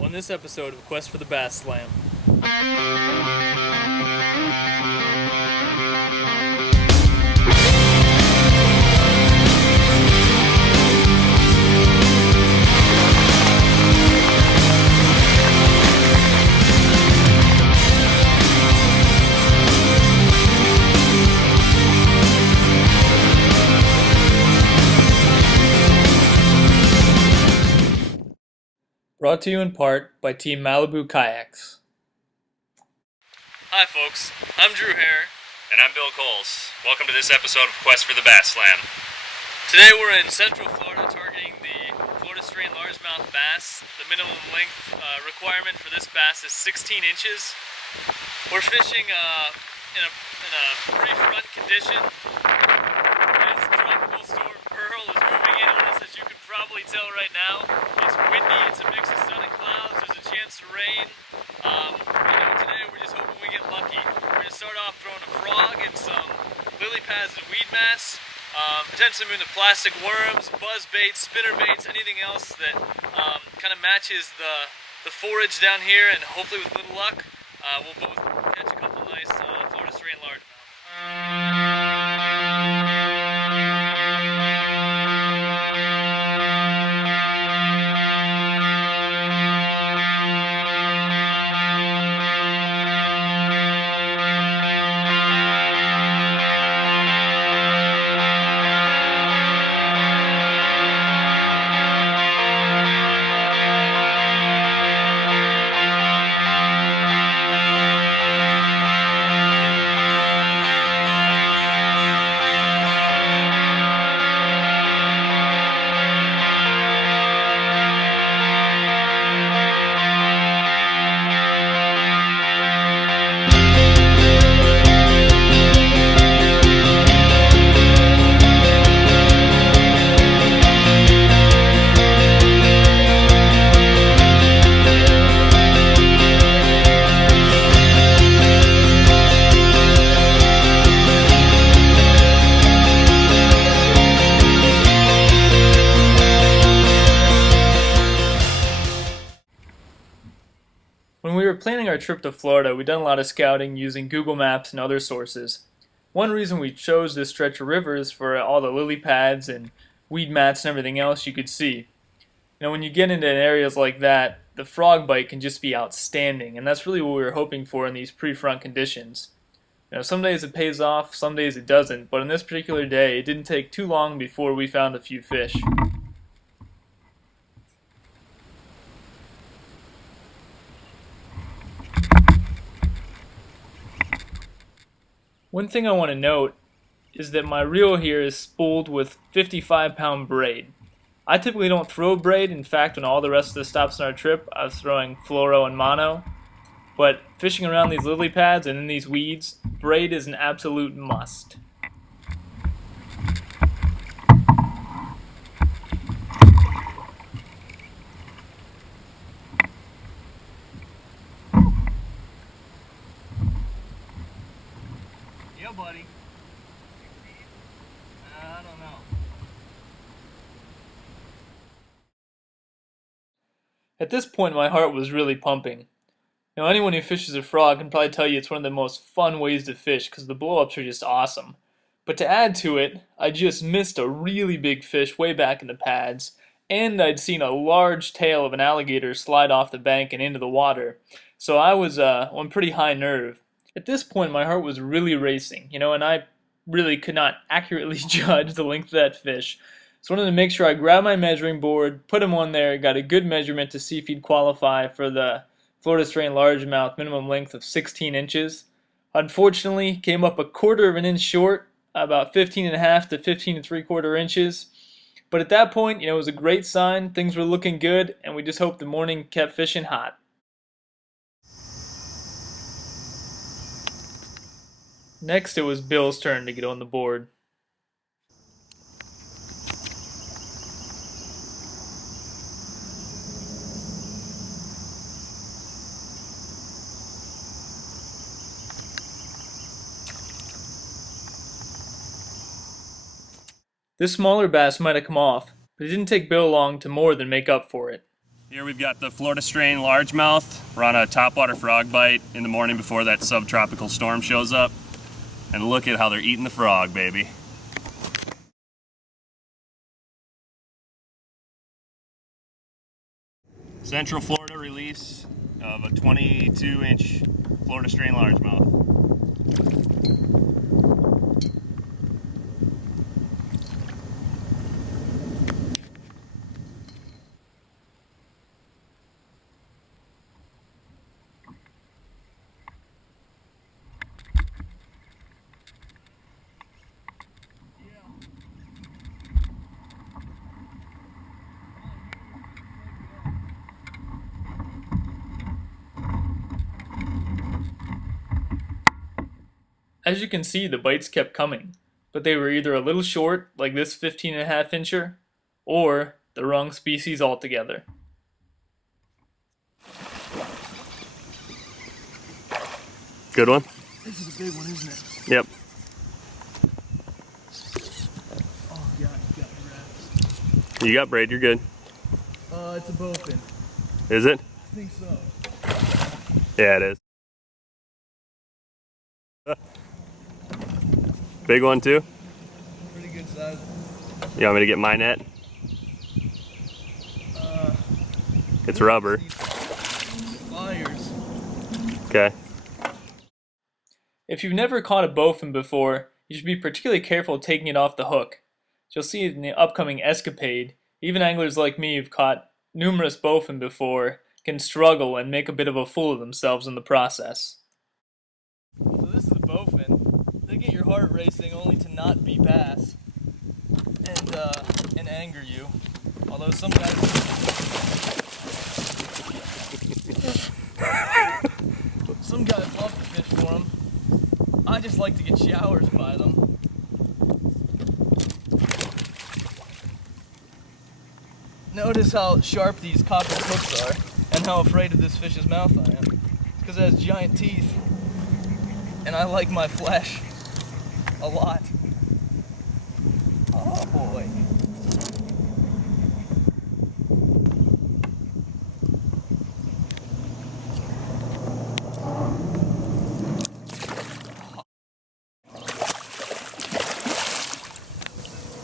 on this episode of Quest for the Bass Slam. Brought to you in part by Team Malibu Kayaks. Hi folks, I'm Drew Haerer. And I'm Bill Kohls. Welcome to this episode of Quest for the Bass Slam. Today we're in Central Florida targeting the Florida Strain Largemouth bass. The minimum length requirement for this bass is 16 inches. We're fishing in a pretty front condition. This Tropical Storm Beryl is moving in on us, as you can probably tell right now. It's windy, it's a mix of sun and clouds, there's a chance to rain. Today we're just hoping we get lucky. We're going to start off throwing a frog and some lily pads and weed mass. Potentially moving to plastic worms, buzz baits, spinner baits, anything else that kind of matches the forage down here, and hopefully with a little luck, we'll both catch a couple nice Florida Strain Largemouth. When we were planning our trip to Florida, we'd done a lot of scouting using Google Maps and other sources. One reason we chose this stretch of river is for all the lily pads and weed mats and everything else you could see. When you get into areas like that, the frog bite can just be outstanding, and that's really what we were hoping for in these pre-front conditions. Some days it pays off, some days it doesn't, but on this particular day, it didn't take too long before we found a few fish. One thing I want to note is that my reel here is spooled with 55-pound braid. I typically don't throw braid. In fact, on all the rest of the stops on our trip, I was throwing fluoro and mono. But fishing around these lily pads and in these weeds, braid is an absolute must. Yeah, buddy. I don't know. At this point, my heart was really pumping. Anyone who fishes a frog can probably tell you it's one of the most fun ways to fish because the blow-ups are just awesome. But to add to it, I just missed a really big fish way back in the pads, and I'd seen a large tail of an alligator slide off the bank and into the water. So I was on pretty high nerve. At this point, my heart was really racing, and I really could not accurately judge the length of that fish. So I wanted to make sure I grabbed my measuring board, put him on there, got a good measurement to see if he'd qualify for the Florida Strain Largemouth minimum length of 16 inches. Unfortunately, came up a quarter of an inch short, about 15.5 to 15.75 inches. But at that point, it was a great sign. Things were looking good, and we just hoped the morning kept fishing hot. Next, it was Bill's turn to get on the board. This smaller bass might have come off, but it didn't take Bill long to more than make up for it. Here we've got the Florida Strain Largemouth. We're on a topwater frog bite in the morning before that subtropical storm shows up. And look at how they're eating the frog, baby. Central Florida release of a 22-inch Florida Strain Largemouth. As you can see, the bites kept coming, but they were either a little short, like this 15.5-incher, or the wrong species altogether. Good one? This is a big one, isn't it? Yep. Oh, God, you got me wrapped. You got braid, you're good. It's a bowfin. Is it? I think so. Yeah, it is. Big one too? Pretty good size. You want me to get my net? It's rubber. Pliers. Okay. If you've never caught a bowfin before, you should be particularly careful taking it off the hook. As you'll see in the upcoming escapade, even anglers like me who've caught numerous bowfin before can struggle and make a bit of a fool of themselves in the process. So this is a bowfin. They get your heart racing only to not be bass and anger you. Although some guys love to fish for them. I just like to get showers by them. Notice how sharp these copper hooks are and how afraid of this fish's mouth I am. It's because it has giant teeth and I like my flesh a lot. Oh boy.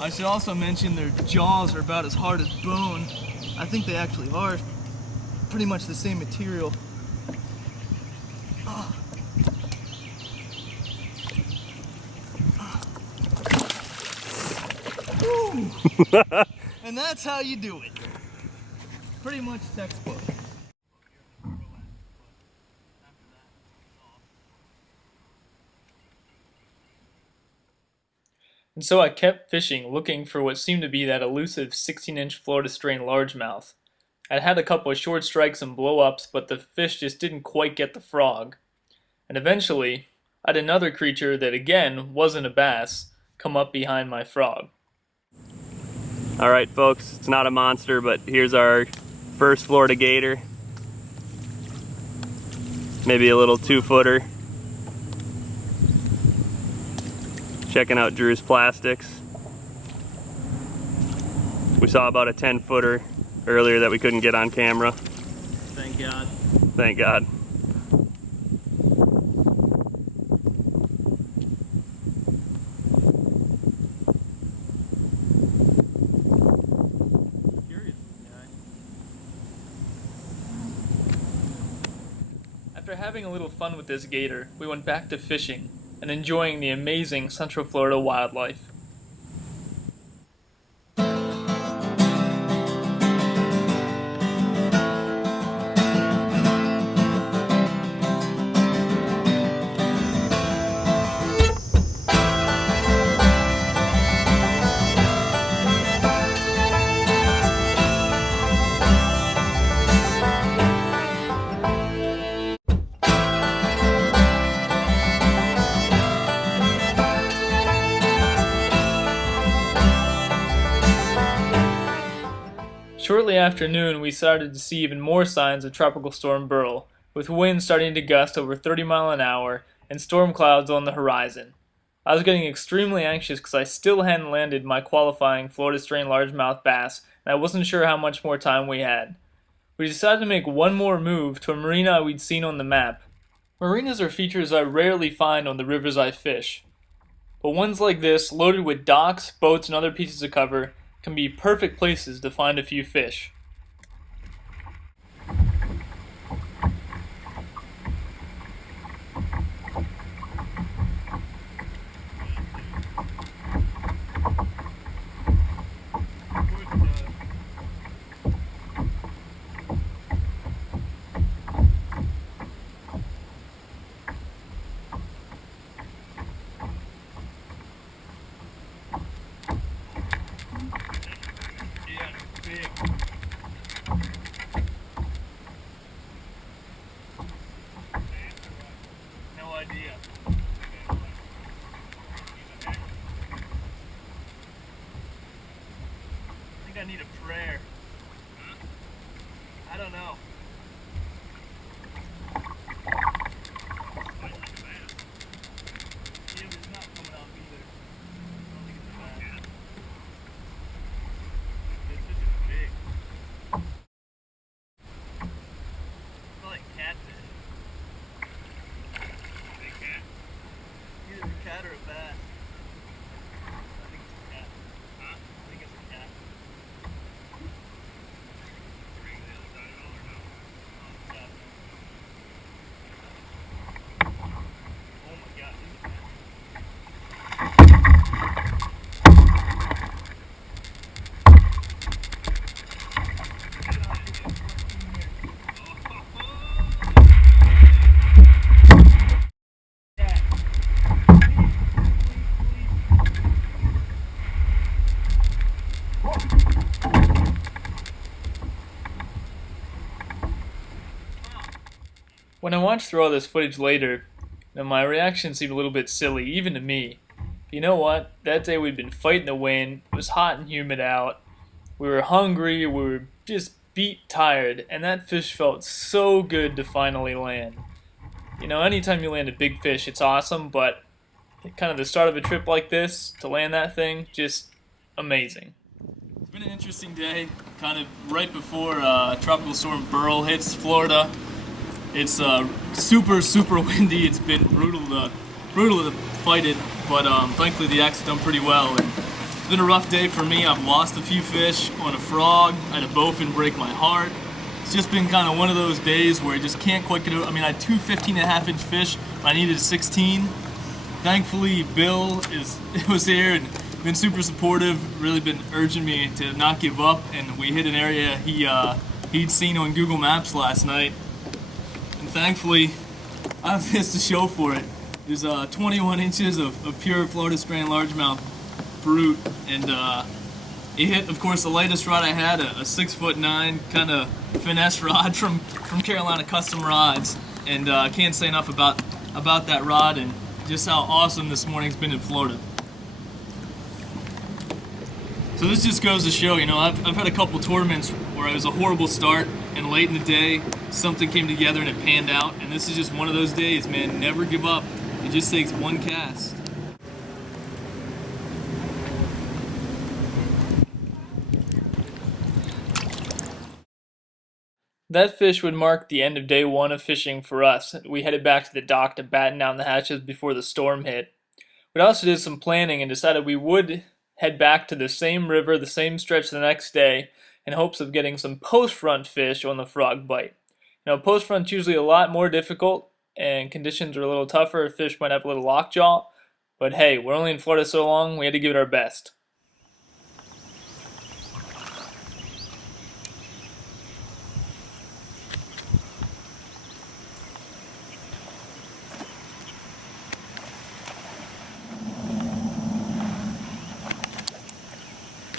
I should also mention their jaws are about as hard as bone. I think they actually are pretty much the same material. And that's how you do it. Pretty much textbook. And so I kept fishing, looking for what seemed to be that elusive 16-inch Florida Strain Largemouth. I'd had a couple of short strikes and blow-ups, but the fish just didn't quite get the frog. And eventually, I had another creature that again wasn't a bass come up behind my frog. Alright folks, it's not a monster, but here's our first Florida gator. Maybe a little 2-footer. Checking out Drew's plastics. We saw about a 10-footer earlier that we couldn't get on camera. Thank God. Thank God. After having a little fun with this gator, we went back to fishing and enjoying the amazing Central Florida wildlife. Shortly after noon, we started to see even more signs of Tropical Storm Beryl, with winds starting to gust over 30 miles an hour and storm clouds on the horizon. I was getting extremely anxious because I still hadn't landed my qualifying Florida Strain Largemouth bass, and I wasn't sure how much more time we had. we decided to make one more move to a marina we'd seen on the map. Marinas are features I rarely find on the rivers I fish, but ones like this, loaded with docks, boats, and other pieces of cover, can be perfect places to find a few fish. I need a prayer. I don't know. Yeah, but it's not coming off either. I don't think it's bad. It's such a big. It's like catfish. Big cat? Either a cat or a bass. I think it's a cat. Huh? I think it's a cat. When I watched through all this footage later, my reaction seemed a little bit silly, even to me. You know what? That day we'd been fighting the wind, it was hot and humid out, we were hungry, we were just beat tired, and that fish felt so good to finally land. You know, anytime you land a big fish, it's awesome, but kind of the start of a trip like this, to land that thing, just amazing. It's been an interesting day, kind of right before Tropical Storm Beryl hits Florida. It's super windy. It's been brutal to fight it, but thankfully the axe has done pretty well. And it's been a rough day for me. I've lost a few fish on a frog. I had a bowfin break my heart. It's just been kind of one of those days where I just can't quite get it. I mean, I had two 15.5-inch fish, but I needed a 16. Thankfully, Bill was here and been super supportive. Really been urging me to not give up, and we hit an area he'd seen on Google Maps last night. And thankfully, I have this to show for it. There's 21 inches of pure Florida Strain Largemouth brute, and it hit, of course, the latest rod I had, a 6'9" kind of finesse rod from Carolina Custom Rods, and can't say enough about that rod and just how awesome this morning's been in Florida. So this just goes to show, you know, I've had a couple tournaments where it was a horrible start, and late in the day, something came together and it panned out, and this is just one of those days, man. Never give up. It just takes one cast. That fish would mark the end of day one of fishing for us. We headed back to the dock to batten down the hatches before the storm hit. We also did some planning and decided we would head back to the same river, the same stretch the next day, in hopes of getting some post-front fish on the frog bite. You know, post-front's usually a lot more difficult, and conditions are a little tougher. Fish might have a little lockjaw, but hey, we're only in Florida so long, we had to give it our best.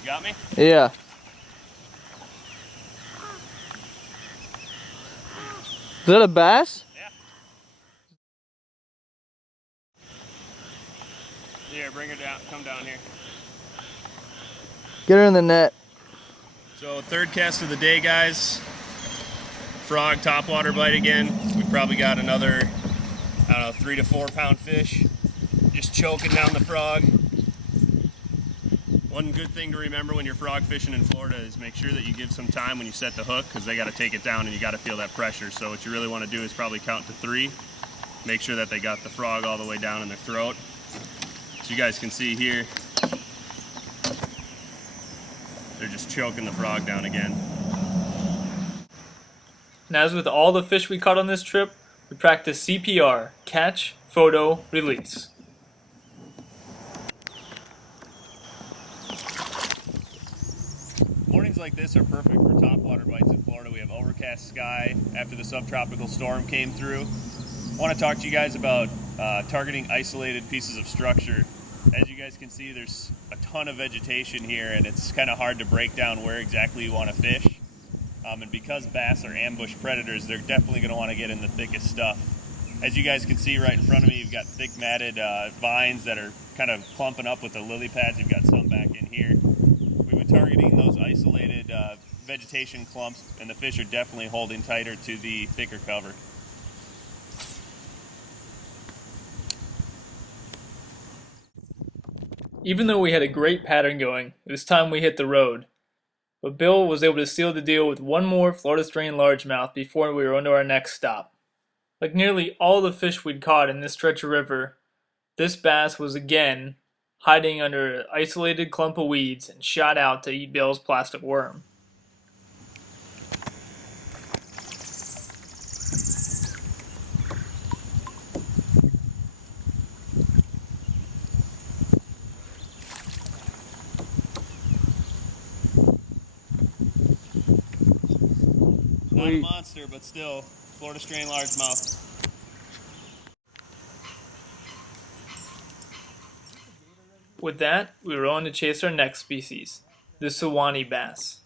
You got me? Yeah. Is that a bass? Yeah. Here, bring her down. Come down here. Get her in the net. So third cast of the day, guys. Frog topwater bite again. We probably got another, I don't know, 3 to 4 pound fish. Just choking down the frog. One good thing to remember when you're frog fishing in Florida is make sure that you give some time when you set the hook, because they got to take it down and you got to feel that pressure. So what you really want to do is probably count to 3. Make sure that they got the frog all the way down in their throat. As you guys can see here, they're just choking the frog down again. And as with all the fish we caught on this trip, we practiced CPR, catch, photo, release. Mornings like this are perfect for topwater bites in Florida. We have overcast sky after the subtropical storm came through. I want to talk to you guys about targeting isolated pieces of structure. As you guys can see, there's a ton of vegetation here, and it's kind of hard to break down where exactly you want to fish. And because bass are ambush predators, they're definitely going to want to get in the thickest stuff. As you guys can see right in front of me, you've got thick matted vines that are kind of clumping up with the lily pads. You've got some back in here. We've been targeting those isolated vegetation clumps, and the fish are definitely holding tighter to the thicker cover. Even though we had a great pattern going, it was time we hit the road. But Bill was able to seal the deal with one more Florida Strain Largemouth before we were on to our next stop. Like nearly all the fish we'd caught in this stretch of river, this bass was again hiding under an isolated clump of weeds and shot out to eat Bill's plastic worm. Not a monster, but still, Florida Strain Largemouth. With that, we were on to chase our next species, the Suwannee bass.